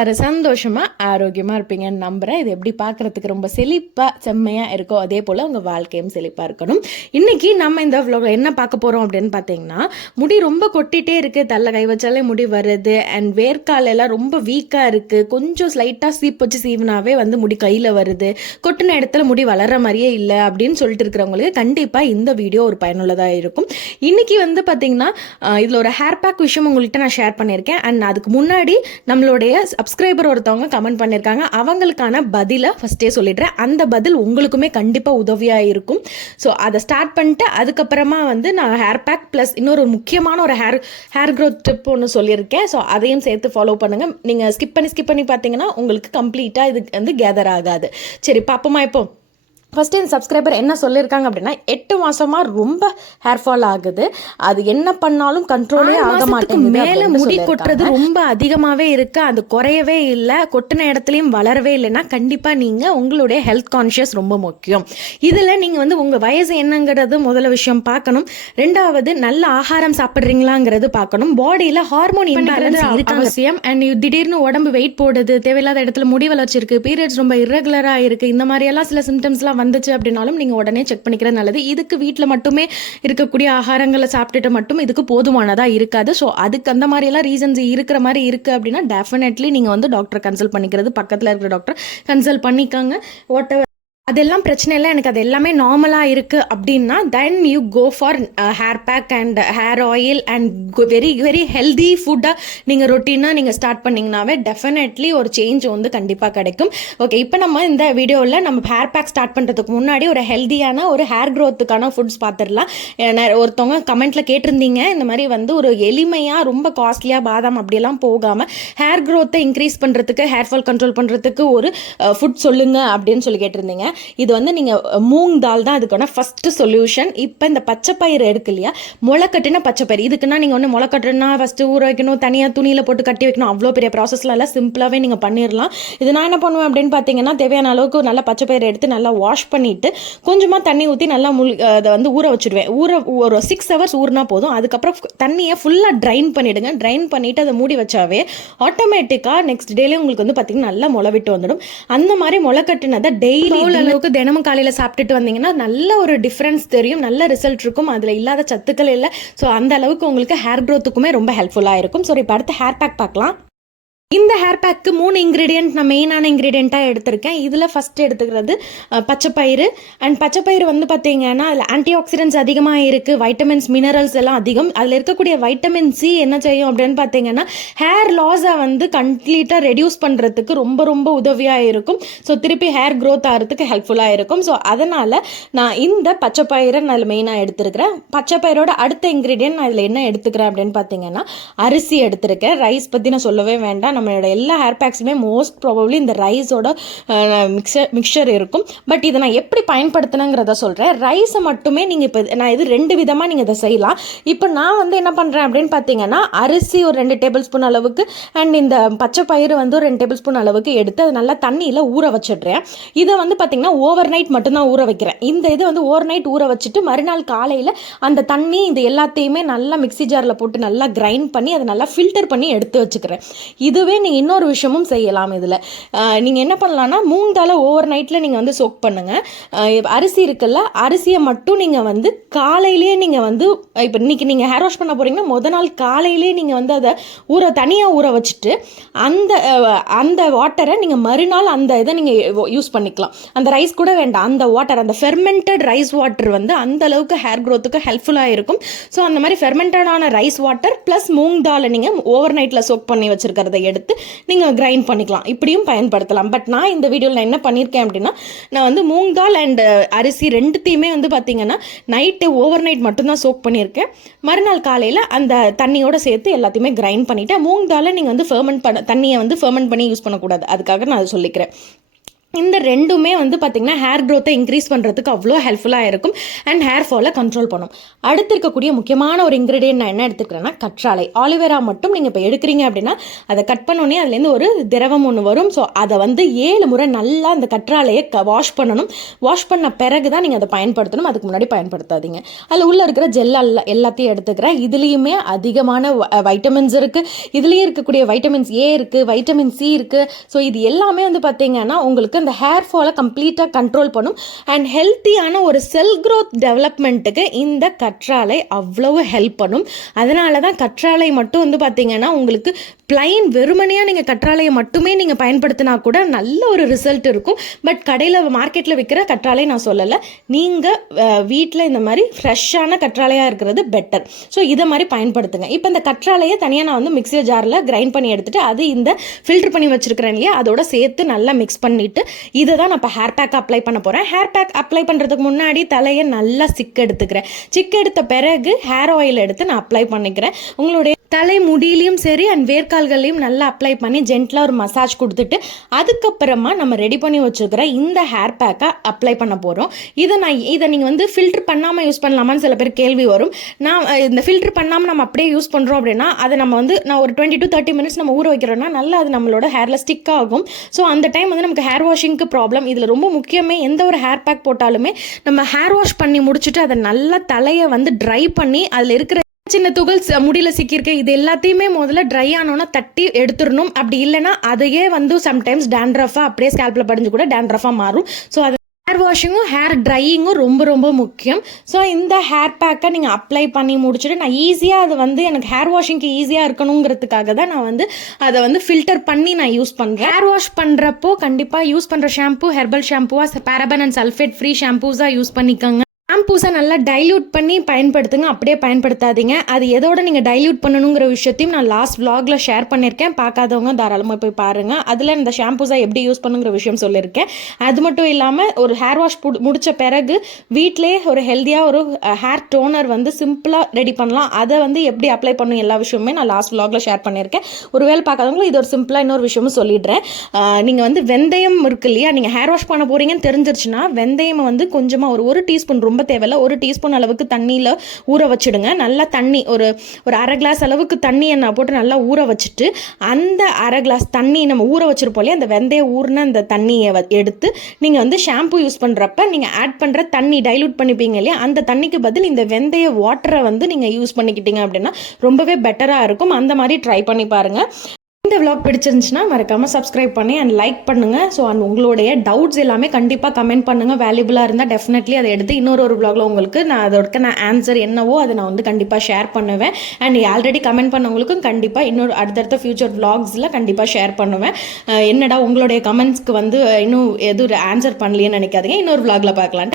எல்லாரும் சந்தோஷமா ஆரோக்கியமா இருப்பீங்கன்னு நம்புறேன். இது எப்படி பார்க்கறதுக்கு ரொம்ப செழிப்பா செம்மையா இருக்கோ அதே போல உங்க வாழ்க்கையும் செழிப்பா இருக்கணும். இன்னைக்கு நம்ம இந்த vlogல என்ன பார்க்க போறோம் அப்படின்னு பார்த்தீங்கன்னா, முடி ரொம்ப கொட்டிட்டே இருக்கு, தள்ள கை வச்சாலே முடி வருது, அண்ட் வேர்க்கால் எல்லாம் ரொம்ப வீக்கா இருக்கு, கொஞ்சம் ஸ்லைட்டா சீப் வச்சு சீவனாவே வந்து முடி கையில வருது, கொட்டின இடத்துல முடி வளர்ற மாதிரியே இல்லை அப்படின்னு சொல்லிட்டு இருக்கிறவங்களுக்கு கண்டிப்பா இந்த வீடியோ ஒரு பயனுள்ளதாக இருக்கும். இன்னைக்கு வந்து பார்த்தீங்கன்னா இதுல ஒரு ஹேர் பேக் விஷயம் உங்கள்கிட்ட நான் ஷேர் பண்ணியிருக்கேன். அண்ட் அதுக்கு முன்னாடி நம்மளுடைய சப்ஸ்கிரைபர் ஒருத்தவங்க கமெண்ட் பண்ணியிருக்காங்க, அவங்களுக்கான பதிலை ஃபஸ்ட்டே சொல்லிடுறேன். அந்த பதில் உங்களுக்குமே கண்டிப்பாக உதவியாக இருக்கும். ஸோ அதை ஸ்டார்ட் பண்ணிட்டு அதுக்கப்புறமா வந்து நான் ஹேர் பேக் ப்ளஸ் இன்னொரு முக்கியமான ஒரு ஹேர் க்ரோத் டிப் ஒன்று சொல்லியிருக்கேன். ஸோ அதையும் சேர்த்து ஃபாலோ பண்ணுங்கள். நீங்கள் ஸ்கிப் பண்ணி பார்த்தீங்கன்னா உங்களுக்கு கம்ப்ளீட்டாக இது வந்து கேதர் ஆகாது. சரி பார்ப்போமா? இப்போ ஃபஸ்ட்டு இந்த சப்ஸ்கிரைபர் என்ன சொல்லியிருக்காங்க அப்படின்னா, 8 மாதமாக ரொம்ப ஹேர் ஃபால் ஆகுது, அது என்ன பண்ணாலும் கண்ட்ரோலே ஆக மாட்டேங்குது, மேலே முடி கொட்டுறது ரொம்ப அதிகமாகவே இருக்குது, அது குறையவே இல்லை, கொட்டின இடத்துலையும் வளரவே இல்லைன்னா கண்டிப்பாக நீங்கள் உங்களுடைய ஹெல்த் கான்ஷியஸ் ரொம்ப முக்கியம். இதில் நீங்கள் வந்து உங்கள் வயசு என்னங்கிறது முதல்ல விஷயம் பார்க்கணும். ரெண்டாவது நல்ல ஆகாரம் சாப்பிட்றீங்களாங்கிறது பார்க்கணும். பாடியில் ஹார்மோன் இம்பேலன்ஸ் இருக்க அவசியம். அண்ட் திடீர்னு உடம்பு வெயிட் போடுது, தேவையில்லாத இடத்துல முடி வளர்ச்சி இருக்குது, பீரியட்ஸ் ரொம்ப இர்ரெகுலராக இருக்குது, இந்த மாதிரியெல்லாம் சில சிம்டம்ஸ்லாம் வந்துச்சு அப்படின்னாலும் நீங்கள் உடனே செக் பண்ணிக்கிறது நல்லது. இதுக்கு வீட்டில் மட்டுமே இருக்கக்கூடிய ஆகாரங்களை சாப்பிட்டுட்டு மட்டும் இதுக்கு போதுமானதாக இருக்காது. ஸோ அதுக்கு அந்த மாதிரியெல்லாம் ரீசன்ஸ் இருக்கிற மாதிரி இருக்குது அப்படின்னா டெஃபினெட்லி நீங்கள் வந்து டாக்டரை கன்சல்ட் பண்ணிக்கிறது, பக்கத்தில் இருக்கிற டாக்டர் கன்சல்ட் பண்ணிக்காங்க. வாட் அதெல்லாம் பிரச்சனை இல்லை, எனக்கு அது எல்லாமே நார்மலாக இருக்குது அப்படின்னா then you go for hair pack and hair oil and very very healthy ஃபுட்டாக நீங்கள் ரொட்டீனாக நீங்கள் ஸ்டார்ட் பண்ணிங்கனாவே டெஃபினெட்லி ஒரு சேஞ்ச் வந்து கண்டிப்பாக கிடைக்கும். ஓகே, இப்போ நம்ம இந்த வீடியோவில் நம்ம ஹேர் பேக் ஸ்டார்ட் பண்ணுறதுக்கு முன்னாடி ஒரு ஹெல்தியான ஒரு ஹேர் க்ரோத்துக்கான ஃபுட்ஸ் பார்த்துடலாம். ஒருத்தவங்க கமெண்ட்டில் கேட்டிருந்தீங்க, இந்த மாதிரி வந்து ஒரு எளிமையாக ரொம்ப காஸ்ட்லியாக பாதாம் அப்படியெல்லாம் போகாமல் ஹேர் க்ரோத்தை இன்க்ரீஸ் பண்ணுறதுக்கு, ஹேர் ஃபால் கண்ட்ரோல் பண்ணுறதுக்கு ஒரு ஃபுட் சொல்லுங்கள் அப்படின்னு சொல்லி கேட்டிருந்தீங்க. இது வந்து நீங்கள் மூங் தால் தான் அதுக்கான ஃபஸ்ட்டு சொல்யூஷன். இப்போ இந்த பச்சைப்பயிறு இருக்கு இல்லையா, முளைக்கட்டின பச்சைப்பயிறு, இதுக்குன்னா நீங்கள் ஒன்று முளைக்கட்டுனா ஃபஸ்ட்டு ஊற வைக்கணும், தனியாக துணியில் போட்டு கட்டி வைக்கணும், அவ்வளோ பெரிய ப்ராசஸ்லாம் இல்லை, சிம்பிளாகவே நீங்கள் பண்ணிடலாம். இது நான் என்ன பண்ணுவேன் அப்படின்னு பார்த்தீங்கன்னா, தேவையான அளவுக்கு நல்லா பச்சைப்பயிறு எடுத்து நல்லா வாஷ் பண்ணிவிட்டு கொஞ்சமாக தண்ணி ஊற்றி நல்லா அதை வந்து ஊற வச்சுடுவேன். ஒரு 6 hours ஊறினா போதும். அதுக்கப்புறம் தண்ணியை ஃபுல்லாக ட்ரைன் பண்ணிவிடுங்க. ட்ரைன் பண்ணிவிட்டு அதை மூடி வச்சாவே ஆட்டோமேட்டிக்காக நெக்ஸ்ட் டேலேயே உங்களுக்கு வந்து பார்த்திங்கன்னா நல்லா முளை விட்டு வந்துடும். அந்த மாதிரி முளை கட்டினதை டெய்லி அளவுக்கு தினமும் காலையில் சாப்பிட்டுட்டு வந்தீங்கன்னா நல்ல ஒரு டிஃப்ரென்ஸ் தெரியும், நல்ல ரிசல்ட் இருக்கும், அதில் இல்லாத சத்துக்கள் இல்லை. ஸோ அந்த அளவுக்கு உங்களுக்கு ஹேர் க்ரோத்துக்குமே ரொம்ப ஹெல்ப்ஃபுல்லாக இருக்கும். ஸோ இப்போ அடுத்து ஹேர் பேக் பார்க்கலாம். இந்த ஹேர் பேக்கு 3 இன்க்ரீடியன்ட் நான் மெயினான இன்க்ரீடியண்ட்டாக எடுத்திருக்கேன். இதில் ஃபஸ்ட்டு எடுத்துக்கிறது பச்சைப்பயிறு. அண்ட் பச்சைப்பயிறு வந்து பார்த்தீங்கன்னா அதில் ஆன்டி ஆக்சிடென்ட்ஸ் அதிகமாக இருக்குது, வைட்டமின்ஸ் மினரல்ஸ் எல்லாம் அதிகம். அதில் இருக்கக்கூடிய வைட்டமின் சி என்ன செய்யும் அப்படின்னு பார்த்தீங்கன்னா ஹேர் லாஸை வந்து கம்ப்ளீட்டாக ரெடியூஸ் பண்ணுறதுக்கு ரொம்ப ரொம்ப உதவியாக இருக்கும். ஸோ திருப்பி ஹேர் க்ரோத் ஆகிறதுக்கு ஹெல்ப்ஃபுல்லாக இருக்கும். ஸோ அதனால் நான் இந்த பச்சைப்பயிரை நான் அதில் மெயினாக எடுத்துருக்கிறேன். பச்சைப்பயிரோட அடுத்த இன்க்ரீடியன்ட் நான் இதில் என்ன எடுத்துக்கிறேன் அப்படின்னு பார்த்தீங்கன்னா அரிசி எடுத்திருக்கேன். ரைஸ் பற்றி நான் சொல்லவே வேண்டாம், நம்மளோட எல்லா ஹேர் பேக்ஸுமே மோஸ்ட் ப்ராபப்ளி இந்த ரைஸோட மிக்சர் இருக்கும். பட் இதை நான் எப்படி பயன்படுத்தினங்கிறத சொல்கிறேன். ரைஸை மட்டுமே நீங்கள் இப்போ நான் இது 2 விதமாக நீங்கள் இதை செய்யலாம். இப்போ நான் வந்து என்ன பண்ணுறேன் அப்படின்னு பார்த்தீங்கன்னா அரிசி ஒரு 2 டேபிள் ஸ்பூன் அளவுக்கு அண்ட் இந்த பச்சை பயிறு வந்து ஒரு 2 டேபிள் ஸ்பூன் அளவுக்கு எடுத்து அதை நல்லா தண்ணியில் ஊற வச்சிடுறேன். இதை வந்து பார்த்தீங்கன்னா ஓவர் நைட் மட்டும்தான் ஊற வைக்கிறேன். இந்த இது வந்து ஓவர் நைட் ஊற வச்சுட்டு மறுநாள் காலையில் அந்த தண்ணி இது எல்லாத்தையுமே நல்லா மிக்ஸி ஜாரில் போட்டு நல்லா கிரைண்ட் பண்ணி அதை நல்லா ஃபில்டர் பண்ணி எடுத்து வச்சுக்கிறேன். இதுவே நீங்கள் இன்னொரு விஷயமும் செய்யலாம். இதில் நீங்கள் என்ன பண்ணலாம்னா மூங் தாலை ஓவர் நைட்டில் நீங்கள் வந்து சோக் பண்ணுங்கள். அரிசி இருக்குல்ல, அரிசியை மட்டும் நீங்கள் வந்து காலையிலேயே நீங்கள் வந்து இப்போ இன்றைக்கி நீங்கள் ஹேர் வாஷ் பண்ண போகிறீங்கன்னா முதல் நாள் காலையிலேயே நீங்கள் வந்து அதை தனியாக ஊற வச்சுட்டு அந்த வாட்டரை நீங்கள் மறுநாள் அந்த இதை நீங்கள் யூஸ் பண்ணிக்கலாம். அந்த ரைஸ் கூட வேண்டாம், அந்த வாட்டர், அந்த ஃபெர்மெண்டட் ரைஸ் வாட்டர் வந்து அந்த அளவுக்கு ஹேர் க்ரோத்துக்கு ஹெல்ப்ஃபுல்லாக இருக்கும். ஸோ அந்த மாதிரி ஃபெர்மெண்டடான ரைஸ் வாட்டர் ப்ளஸ் மூங் தாலை நீங்கள் ஓவர் நைட்டில் சோக் பண்ணி வச்சுருக்கிறத எடுத்து நீங்கள் கிரைண்ட் பண்ணிக்கலாம். இப்படியும் பயன்படுத்தலாம். பட் நான் இந்த வீடியோவில் என்ன பண்ணியிருக்கேன் அப்படின்னா நான் வந்து மூங் தால் அண்ட் அரிசி ரெண்டுத்தையுமே வந்து பார்த்தீங்கன்னா நைட்டு ஓவர் நைட் மட்டும்தான் சோக் பண்ணியிருக்கேன். மறுநாள் காலையில் அந்த தண்ணியோடு சேர்த்து எல்லாத்தையுமே கிரைண்ட் பண்ணிவிட்டேன். மூங் தாலை நீங்கள் வந்து தண்ணியை வந்து ஃபெர்மெண்ட் பண்ணி யூஸ் பண்ணக்கூடாது, அதுக்காக நான் அதை சொல்லிக்கிறேன். இந்த ரெண்டுமே வந்து பார்த்திங்கன்னா ஹேர் க்ரோத்தை இன்க்ரீஸ் பண்ணுறதுக்கு அவ்வளோ ஹெல்ப்ஃபுல்லாக இருக்கும் அண்ட் ஹேர் ஃபாலை கண்ட்ரோல் பண்ணும். அடுத்து இருக்கக்கூடிய முக்கியமான ஒரு இன்க்ரீடியன்ட் நான் என்ன எடுத்துக்கிறேன்னா கற்றாழை. ஆலிவேரா மட்டும் நீங்கள் இப்போ எடுக்கிறீங்க அப்படின்னா அதை கட் பண்ணோன்னே அதுலேருந்து ஒரு திரவம் ஒன்று வரும். ஸோ அதை வந்து 7 முறை நல்லா அந்த கற்றாழையை வாஷ் பண்ணணும். வாஷ் பண்ண பிறகு தான் நீங்கள் அதை பயன்படுத்தணும், அதுக்கு முன்னாடி பயன்படுத்தாதீங்க. அதில் உள்ளே இருக்கிற ஜெல் எல்லாத்தையும் எடுத்துக்கிறேன். இதுலேயுமே அதிகமான வைட்டமின்ஸ் இருக்குது. இதுலேயே இருக்கக்கூடிய வைட்டமின்ஸ் ஏ இருக்குது, வைட்டமின் சி இருக்குது. ஸோ இது எல்லாமே வந்து பார்த்திங்கன்னா உங்களுக்கு அந்த ஹேர் ஃபாலை கம்ப்ளீட்டாக கண்ட்ரோல் பண்ணும் அண்ட் ஹெல்த்தியான ஒரு செல் க்ரோத் டெவலப்மெண்ட்டுக்கு இந்த கற்றாழை அவ்வளவு ஹெல்ப் பண்ணும். அதனால தான் கற்றாழை மட்டும் வந்து பார்த்திங்கன்னா உங்களுக்கு பிளைன் வெறுமனையாக நீங்கள் கற்றாழையை மட்டுமே நீங்கள் பயன்படுத்தினா கூட நல்ல ஒரு ரிசல்ட் இருக்கும். பட் கடையில் மார்க்கெட்டில் விற்கிற கற்றாழை நான் சொல்லலை, நீங்கள் வீட்டில் இந்த மாதிரி ஃப்ரெஷ்ஷான கற்றாழையாக இருக்கிறது பெட்டர். ஸோ இதை மாதிரி பயன்படுத்துங்க. இப்போ இந்த கற்றாழையை தனியாக நான் வந்து மிக்ஸி ஜாரில் கிரைண்ட் பண்ணி எடுத்துகிட்டு அது இந்த ஃபில்டர் பண்ணி வச்சுருக்கிறேன் இல்லையா, அதோட சேர்த்து நல்லா மிக்ஸ் பண்ணிவிட்டு இதை தான் நான் இப்போ ஹேர் பேக் அப்ளை பண்ண போகிறேன். ஹேர் பேக் அப்ளை பண்ணுறதுக்கு முன்னாடி தலையை நல்லா சிக்கு எடுத்துக்கிறேன். சிக்கு எடுத்த பிறகு ஹேர் ஆயில் எடுத்து நான் அப்ளை பண்ணிக்கிறேன். உங்களுடைய தலை முடியிலையும் சரி அண்ட் வேர்க்கால்களையும் நல்லா அப்ளை பண்ணி ஜென்டலாக ஒரு மசாஜ் கொடுத்துட்டு அதுக்கப்புறமா நம்ம ரெடி பண்ணி வச்சுருக்கிற இந்த ஹேர் பேக்கை அப்ளை பண்ண போகிறோம். இதை நீங்கள் வந்து ஃபில்டர் பண்ணாமல் யூஸ் பண்ணலாமான்னு சில பேர் கேள்வி வரும். நான் இந்த ஃபில்டர் பண்ணாமல் நம்ம அப்படியே யூஸ் பண்ணுறோம் அப்படின்னா அதை நம்ம வந்து நான் ஒரு 20 to 30 minutes நம்ம ஊற வைக்கிறோன்னா நல்லா அது நம்மளோட ஹேரில் ஸ்டிக் ஆகும். ஸோ அந்த டைம் வந்து நமக்கு ஹேர் வாஷிங்க்கு ப்ராப்ளம். இதில் ரொம்ப முக்கியமே எந்த ஒரு ஹேர் பேக் போட்டாலுமே நம்ம ஹேர் வாஷ் பண்ணி முடிச்சுட்டு அதை நல்லா தலையை வந்து ட்ரை பண்ணி அதில் இருக்கிற சின்ன துகள் முடியல சிக்கியிருக்க இது எல்லாத்தையுமே முதல்ல ட்ரை ஆனோன்னா தட்டி எடுத்துடணும். அப்படி இல்லைன்னா அதையே வந்து சம்டைம்ஸ் டேண்ட்ரஃபாக அப்படியே ஸ்கேல்பில் படிஞ்சு கூட டேண்ட்ரஃபாக மாறும். ஸோ அது ஹேர் வாஷிங்கும் ஹேர் ட்ரையிங்கும் ரொம்ப ரொம்ப முக்கியம். ஸோ இந்த ஹேர் பேக்கை நீங்கள் அப்ளை பண்ணி முடிச்சுட்டு நான் ஈஸியாக அது வந்து எனக்கு ஹேர் வாஷிங்க்கு ஈஸியாக இருக்கணுங்கிறதுக்காக தான் நான் வந்து அதை வந்து ஃபில்டர் பண்ணி நான் யூஸ் பண்ணுறேன். ஹேர் வாஷ் பண்ணுறப்போ கண்டிப்பாக யூஸ் பண்ணுற ஷாம்பு ஹெர்பல் ஷாம்புவாக பேரபன் அண்ட் சல்ஃபேட் ஃப்ரீ ஷாம்பூஸாக யூஸ் பண்ணிக்கோங்க. ஷாம்பூஸை நல்லா டைல்யூட் பண்ணி பயன்படுத்துங்க, அப்படியே பயன்படுத்தாதீங்க. அது எதோட நீங்கள் டைல்யூட் பண்ணணுங்கிற விஷயத்தையும் நான் லாஸ்ட் vlogல ஷேர் பண்ணியிருக்கேன். பார்க்காதவங்க தாராளமாக போய் பாருங்கள். அதில் இந்த ஷாம்பூஸை எப்படி யூஸ் பண்ணுங்கிற விஷயம் சொல்லியிருக்கேன். அது மட்டும் இல்லாமல் ஒரு ஹேர் வாஷ் முடித்த பிறகு வீட்டிலே ஒரு ஹெல்த்தியாக ஒரு ஹேர் டோனர் வந்து சிம்பிளாக ரெடி பண்ணலாம். அதை வந்து எப்படி அப்ளை பண்ணணும் எல்லா விஷயமுமே நான் லாஸ்ட் vlogல ஷேர் பண்ணியிருக்கேன். ஒருவேளை பார்க்காதவங்களும் இது ஒரு சிம்பிளாக இன்னொரு விஷயமும் சொல்லிடுறேன். நீங்கள் வந்து வெந்தயம் இருக்கு இல்லையா, நீங்கள் ஹேர் வாஷ் பண்ண போகிறீங்கன்னு தெரிஞ்சிருச்சுன்னா வெந்தயம் வந்து கொஞ்சமாக ஒரு டீஸ்பூன், ரொம்ப தேவையில்ல, 1 டீஸ்பூன் அளவுக்கு தண்ணியில் ஊற வச்சுடுங்க. நல்லா தண்ணி ஒரு 1/2 கிளாஸ் அளவுக்கு தண்ணியை நான் போட்டு நல்லா ஊற வச்சுட்டு அந்த 1/2 கிளாஸ் தண்ணி நம்ம ஊற வச்சிருப்போம் இல்லையா, அந்த வெந்தயம் ஊறின அந்த தண்ணியை எடுத்து நீங்கள் வந்து ஷாம்பு யூஸ் பண்ணுறப்ப நீங்கள் ஆட் பண்ணுற தண்ணி டைலூட் பண்ணிப்பீங்க இல்லையா, அந்த தண்ணிக்கு பதில் இந்த வெந்தய வாட்டரை வந்து நீங்கள் யூஸ் பண்ணிக்கிட்டீங்க அப்படின்னா ரொம்பவே பெட்டராக இருக்கும். அந்த மாதிரி ட்ரை பண்ணி பாருங்கள். இந்த vlog பிடிச்சிருந்துச்சுன்னா மறக்காமல் சப்ஸ்கிரைப் பண்ணி அண்ட் லைக் பண்ணுங்கள். ஸோ அண்ட் உங்களுடைய டவுட்ஸ் எல்லாமே கண்டிப்பாக கமெண்ட் பண்ணுங்கள். வேல்யூபுளாக இருந்தால் டெஃபினெட்லி அதை எடுத்து இன்னொரு vlogல உங்களுக்கு நான் ஆன்சர் என்னவோ அதை நான் வந்து கண்டிப்பாக ஷேர் பண்ணுவேன். அண்ட் ஆல்ரெடி கமெண்ட் பண்ணவங்களுக்கும் கண்டிப்பாக அடுத்தடுத்த ஃபியூச்சர் vlogsல கண்டிப்பாக ஷேர் பண்ணுவேன். என்னடா உங்களுடைய கமெண்ட்ஸ்க்கு வந்து இன்னும் எதுவும் ஆன்சர் பண்ணலையேன்னு நினைக்காதீங்க, இன்னொரு vlogல பார்க்கலாம்.